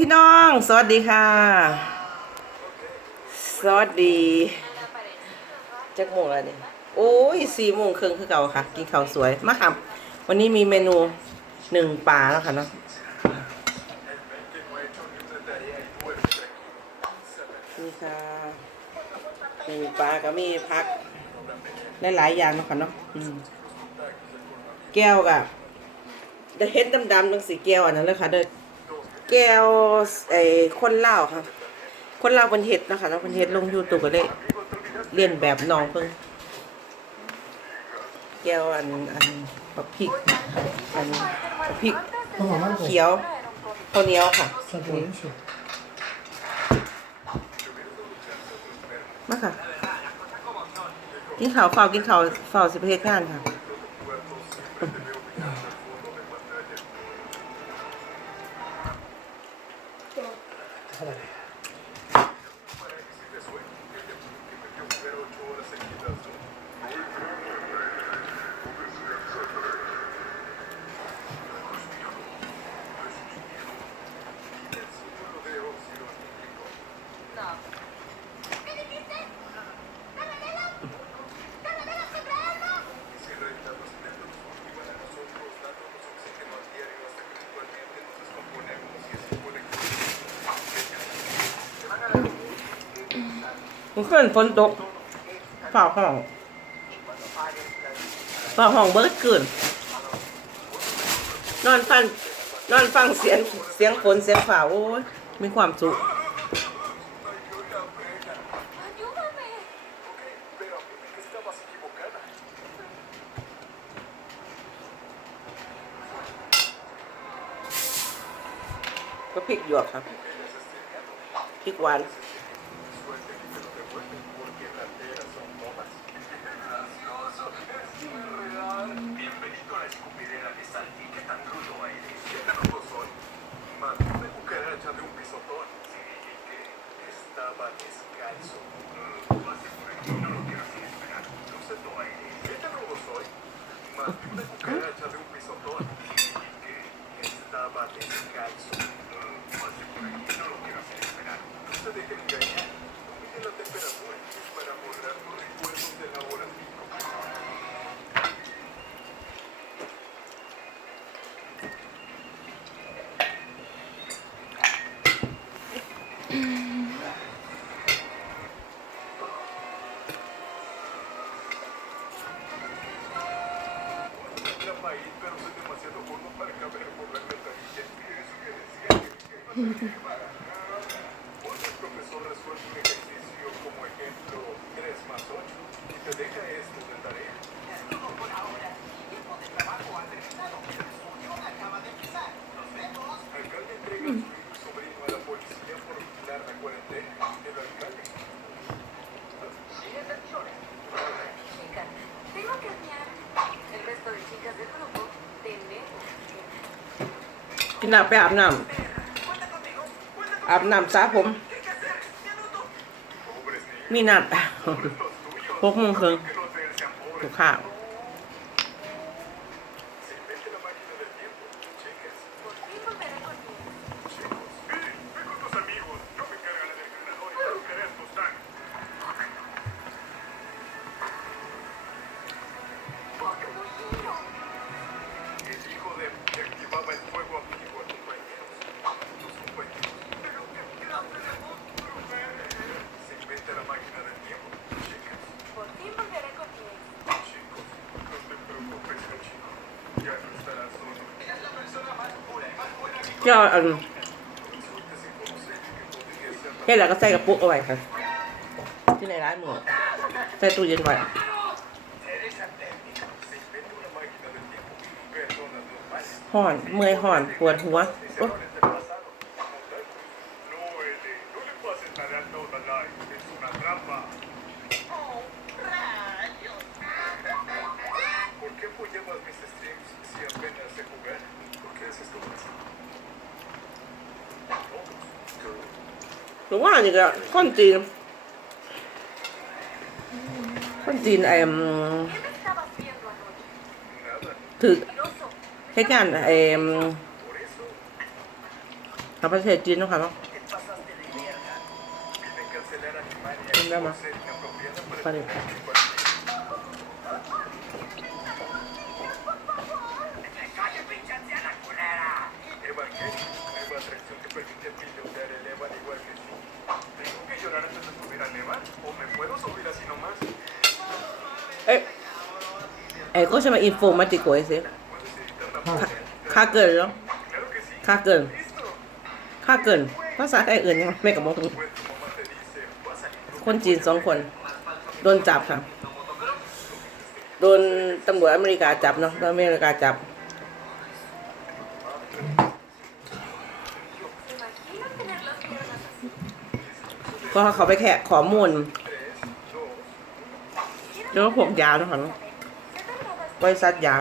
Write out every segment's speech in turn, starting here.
พี่น้อง สวัสดีค่ะ สวัสดีจักโมงแล้วนี่ยโอ้ยสี่โมงครึ่งคือเก่าค่ะ กินข้าวสวยมาค่ะ วันนี้มีเมนูหนึ่งปลาแล้วค่ะเนาะนี่ค่ะหนึ่งปลาก็มีพักหลายๆอย่างนะค่ะเนาะแก้วกับได้เห็ดดำๆตั้งสีแก้วอันนั้นเลยค่ะเด้อ แก้วไอ้คนเล่าค่ะ คนเล่าวเป็นเห็ดนะคะแล้วเป็นเห็ดลงยูทูบก็เลยเรียนแบบน้องเพิ่งแก้วอันอันปักพริกอันปักพริกเขียวข้าวเหนียวค่ะมาค่ะ กินข้าวเฝ้ากินข้าวเฝ้าสิประเทศงานค่ะ มันขึ้นฝนตก ฝ่าห้องฝ่าห้องเบิดเกินนอนฟังนอนฟังเสียงเสียงฝนเสียงฝ่าโอ้ยมีความสุขก็พริกหยวกครับพริกหวาน ¿Qué tan una cucaracha de un pisotón. Que estaba descalzo. Mm, por aquí, no lo quiero así esperar. No sé no eres. ¿Qué tan soy? Más una cucaracha de un pisotón. Que estaba descalzo. Mm, por aquí, no lo quiero. No se dejen engañar. La temperatura. นน้ำไปอาบน้ Cuenta conmigo. Cuenta ำอาบน้ำสระผม ¿Qué hay que hacer? Minuto. Pobres niños. มีนัด Pobres los tuyos. หกโมงครึ่ง Que los de él sean ถู pobres. กข้าว buena que แก้วอัน consultes y conocer que podría ser la แค่แล้วก็ใส่กระปุกเอาไว้ค่ะที่ในร้านหมูใส่ตู้เย็นไว้ Derecha técnica. Se inventa una máquina del tiempo. Personas normales. ห่อน เมื่อยห่อน ปวดหัว รือว่านี่ก็คนจีน คนจีนไอ้อืม ¿Qué me estabas viendo anoche? Nada. ถือ Mentiroso. เฮ็ดงานไอ้อืม Por eso ทางประเทศจีนเนาะค่ะเนาะ Te pasaste de verga. Piden cancelar Alemania Venga, por editar la foto? ค่าเกินแล้ว Claro que sí. ค่าเกิน ¡Listo! ค่าเกินภาษาไทยอื่นยังไม่กับมง Pues tu mamá te dice, vas a ir คนจีนสองคน โดนจับค่ะ โดนตำรวจอเมริกาจับเนาะโดนอเมริกาจับ ¿Se imagina tener las piernas así? เพราะเขาไปแค่ข้อมูลแล้วก็พวกยาเนาะค่ะเนาะ ¿Se บริษัทยา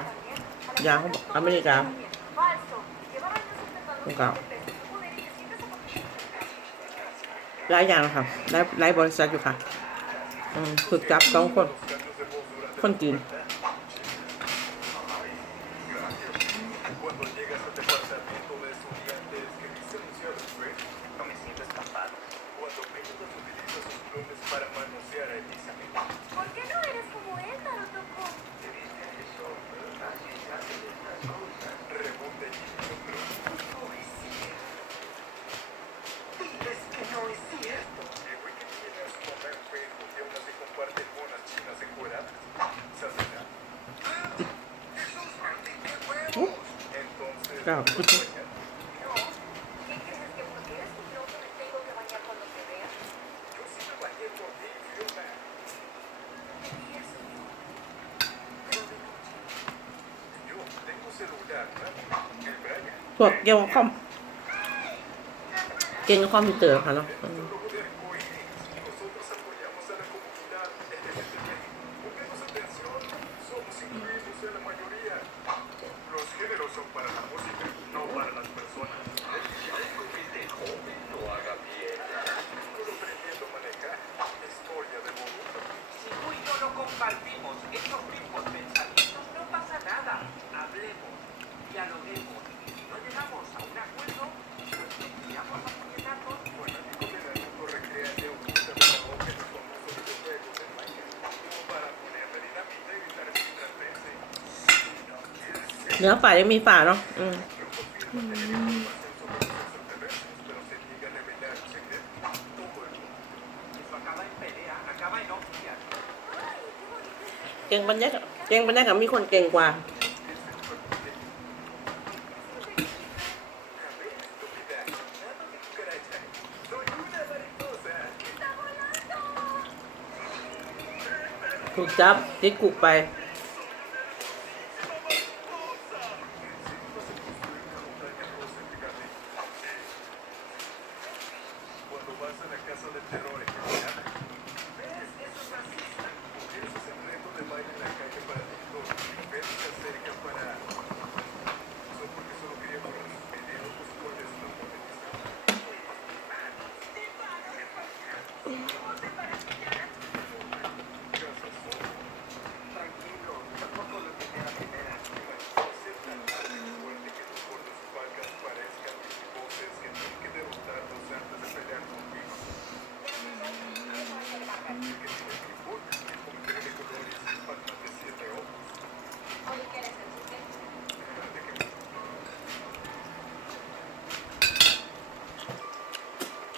ยาของอเมริกา Falso. Lleva años intentando Nunca. subir de peso. Joder, y te sientes หลายอย่างครับหลายหลายบริษัทอยู่ค่ะฝึกจับสองคน คนจีน Brian. พวกเกี่ยวกับคอมเก่งกับคอมพิเตอร์ค่ะเนาะ เนื้อฝายังมีฝาเนาะอืมเก่งปัญญาเก่งปัญญากับมีคนเก่งกว่าถูกจับติดกุกไป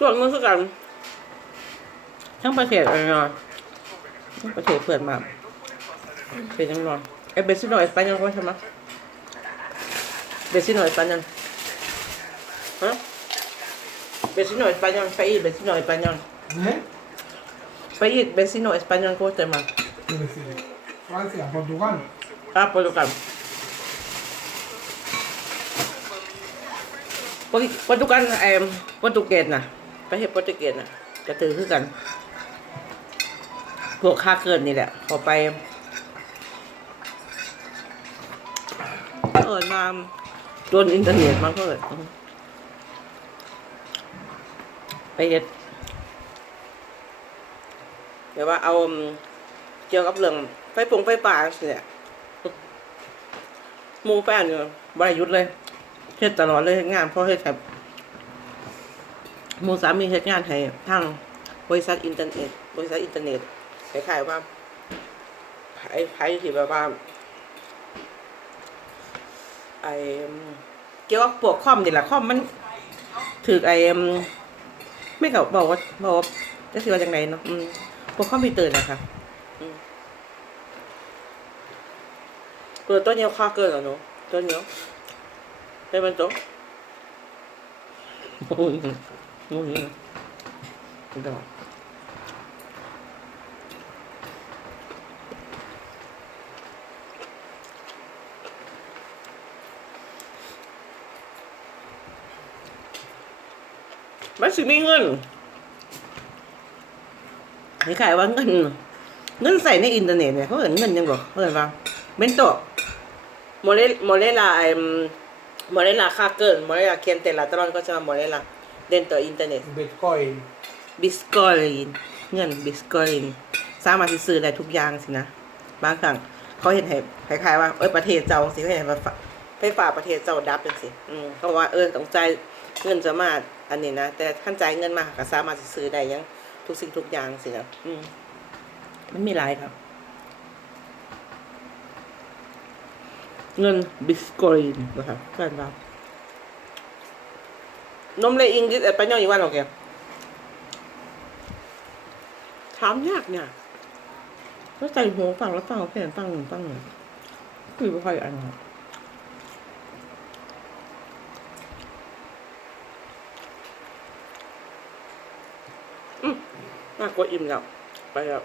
ช่วงนึงคือกันทั้งประเทศเลยเนาะทั้งประเทศเพื่อนมาเป็นยังไงเอเบซิโนเอสปานยอลก็ใช่ไหมเบซิโนเอสปานยอลฮะเบซิโนเอสปานยอลไปอีกเบซิโนเอสปานยอล ¿Eh? ไปอีกเบซิโนเอสปานยอลก็จะมา ¿Qué decir? Francia, Portugal. อะโปรตุเกสโปรตุโปรตุเกสเอ่อโปรตุเกสน่ะ ประเทศโปรตุเกสน่ะกระตือคือกัน พวกค่าเกินนี่แหละ ขอไปเอิดมาโดนอินเทอร์เน็ตมาเพิ่ดไปเฮ็ดเดี๋ยวว่าเอาเกี่ยวกับเรื่องไฟปงไฟป่าเนี่ยมูแป้นอยู่บริยุทธ์เลยเฮ็ดตลอดเลยงานเพราะเฮ็ดแบบ มูสามีเฮ็ดงานให้ทางบริษัทอินเทอร์เน็ต บริษัทอินเทอร์เน็ตคล้ายๆว่าไอ้ไผที่แบบว่าไอ้เกี่ยวกับพวกคอมนี่แหละคอมมันถือไอ้ไม่กับบอกว่าบอกว่าจะสิว่าจังไดเนาะอืมพวกคอมพิวเตอร์นะคะเปิดตัวเนี้ยค่าเกินเหรอเนาะตัวเนี้ยเป็นมันตั วโอ้ยโอ้ยดอกมันสิมีเงินคล้ายๆว่าเงิน เงินใส่ในอินเทอร์เน็ตเนี่ยเขาเห็นเงินยังบอกเขาเห็นว่าเบนโตโมเลโมเลลาไอโมเลลาค่าเกินโมเลลาเคียนเตลาตลอนก็จะมาโมเลลา เดนตัวอินเทอร์เน็ต Bitcoin. บิสกอลินเงินบิสกอลินสามารถที่ซื้อได้ทุกอย่างสินะ บางครั้งเขาเห็นให้คล้ายๆว่า เออประเทศเจ้าสิเขาเห็นว่าไฟฟ้าประเทศเจ้าดับเป็นสิอืมเขาว่าเออต้องจ่ายเงินจะมาอันนี้นะ แต่ท่านจ่ายเงินมาก็สามารถสิซื้อได้หยังทุกสิ่งทุกอย่างสินะอืมมันมีหลายครับ เงินบิสกอลินนะครับแฟนเรา นมเลยอิงกิสเอสปันยอลอีกวันหรอแกถามยากเนี่ยก็ใจหัวฟังแล้วฟังแผ่นฟังฟังหนึ่งคุยไม่ค่อยอันนั้นอืมมากกว่าอิ่มแล้ว ไปแล้ว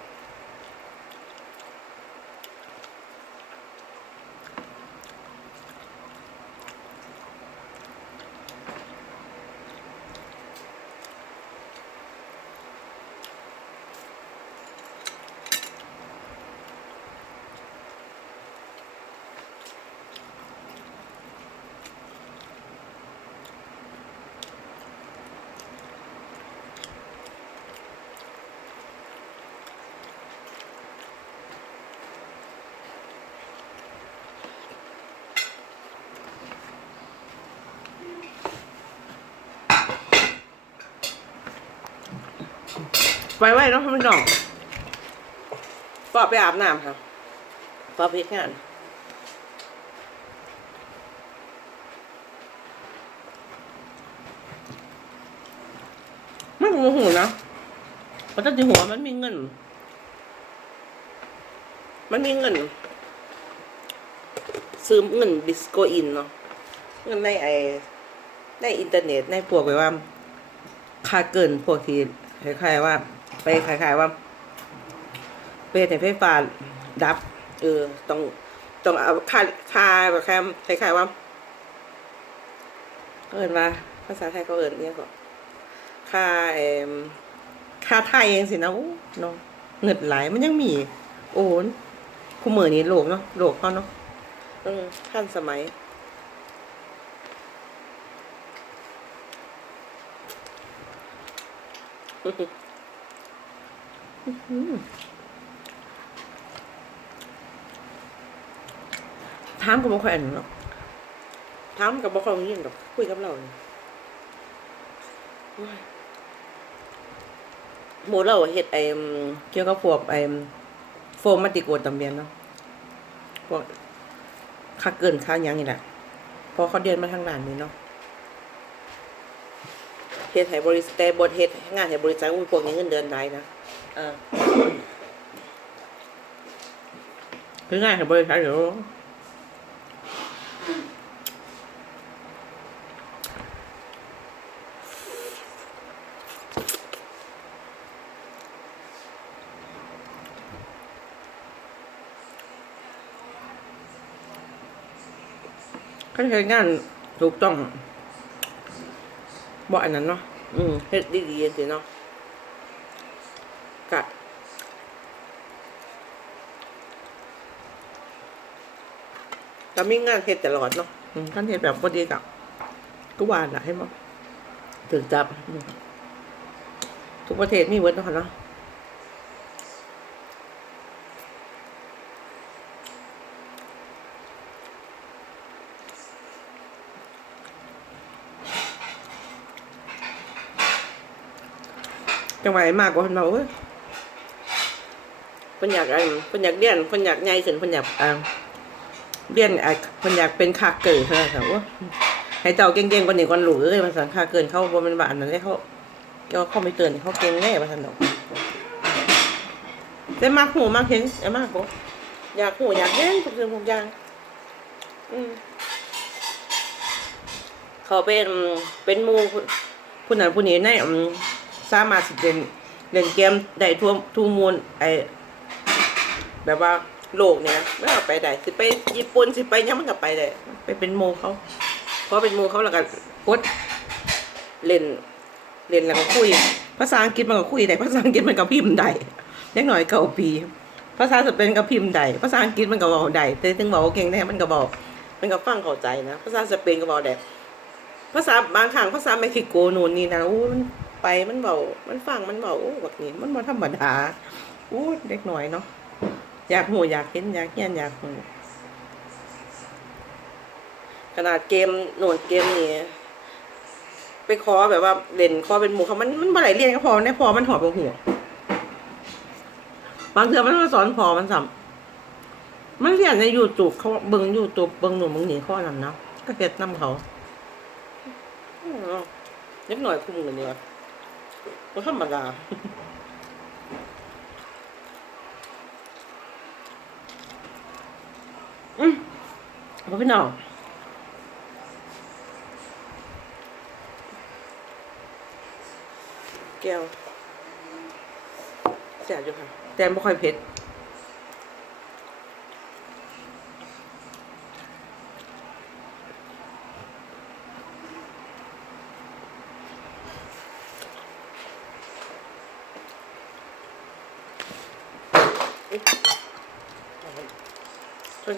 ไปไว้เนาะไม่ต้องปอบไปอาบน้ำค่ะปอบไปเฮ็ดงานไม่โมโหนะเพราะตั้งแต่หัวมันมีเงิน มันมีเงิน ซื้อเงินบิสโกอินเนาะ เงินในไอในอินเทอร์เน็ตในพวกแบบว่าค่าเกินพวกที่ คล้ายๆว่า ไปคล้ายๆว่าไปแต่ไฟฟ้าดับ เออต้องต้องเอาค่าค่าแบบคล้ายๆว่าเขาเอินว่าภาษาไทยเขาเอินเนี่ยก็ค่าเอมค่าไทยเองสินะโอ้เนาะเงินหลายมันยังมี โอนคู่มือนี้โลกเนาะโลกเขาเนาะอืมขั้นสมัย ถามกับบ่ค่อยอันนั้นหรอกถามกับบ่ค่อยมีหยังดอกคุยกับเราเนี่ยโอ้ยหมูเราเฮ็ดไอ้เกี่ยวกับพวกไอ้โฟมมาติโกตำเบียนเนาะพวกค่าเกินค่ายังนี่แหละเพอเขาเรียนมาทางด้านนี้เนาะ เฮ็ดให้บริษัทแต่บทเฮ็ดงานให้บริษัทอุ้ยพวกนี้เงินเดือนหลายนะเออคืองานให้บริษัทเดี๋ยวเขาใช้งานถูกต้อง บ่อันนั้นเนาะอืมเฮ็ดดีๆสิเนาะกะก็มีงานเฮ็ดตลอดเนาะอืมการเฮ็ดแบบบ่ดีกับก็ว่าน่ะให้บ่ถึงจับอืมทุกประเทศมีเวิร์ดเนาะค่ะเนาะ จังหวะมากกว่าเพิ่นบอกเอ้ยเพิ่นอยากอันเพิ่นอยากเรียนเพิ่นอยากใหญ่ขึ้นเพิ่นอยากอ่าเรียนอะเพิ่นอยากเป็นคาเกิดเพิ่นว่าซั่นโอ้ให้เจ้าเก่งๆกว่านี้ก่อนลูเอ้ยว่าซั่นคาเกินเขาบ่แม่นว่านนั้นได้เขาเจ้าเขาไม่เตือนเขาเก่งแน่ว่าซั่นดอกแต่มากหูมากเห็นไอ้มากบ่อยากหูอยากเห็นทุกสิ่งทุกอย่าง อืมเขาเป็นเป็นหมูผู้นั้นผู้นี้ในอืม สามารถสิเล่นเล่นเกมได้ทั่วทั่วมูลไอแบบว่าโลกเนี่ยไม่เอาไปได้สิไปญี่ปุ่นสิไปยังมันก็ไปได้ไปเป็นโมเขาเพราะเป็นโมเขาแล้วก็กดเล่นเล่นแล้วก็คุย ภาษาอังกฤษมันก็คุยได้ภาษาอังกฤษมันก็พิมพ์ได้เล็กหน่อยเก่าปีภาษาสเปนก็พิมพ์ได้ภาษาอังกฤษมันก็เว้าได้แต่ถึงเว้าเก่งแท้มันก็เว้ามันก็ฟังเข้าใจนะ ภาษาสเปนก็เว้าได้ภาษาบางครั้งภาษาเม็กซิโกนู่นนี่นะอู้ ไปมันเว้ามันฟังมันเว้าโอ้แบบนี้มันบ่ธรรมดาอู้เด็กหน่อยเนาะอยากหูอยากเห็นอยากเฮียนอยากหูขนาดเกมโน่นเกมนี้ไปขอแบบว่าเล่นขอเป็นหมูเขามันมันบ่ได้เรียนก็พอเนี่ยพอมันหอบหัวบางเทือมันมาสอนพอมันสัมมันเรียนในยูทูบเขาเบิ่งยูทูบเบิ่งหนูมึงหนีข้อนั้นเนาะก็เฮ็ดนำเขาอืมเล็กหน่อยคุ้มกันดีกว่า บ่ธรรมดาอืมเอพี่น้องแก้วแซ่บอยู่ค่ะ แต่ไม่ค่อยเผ็ด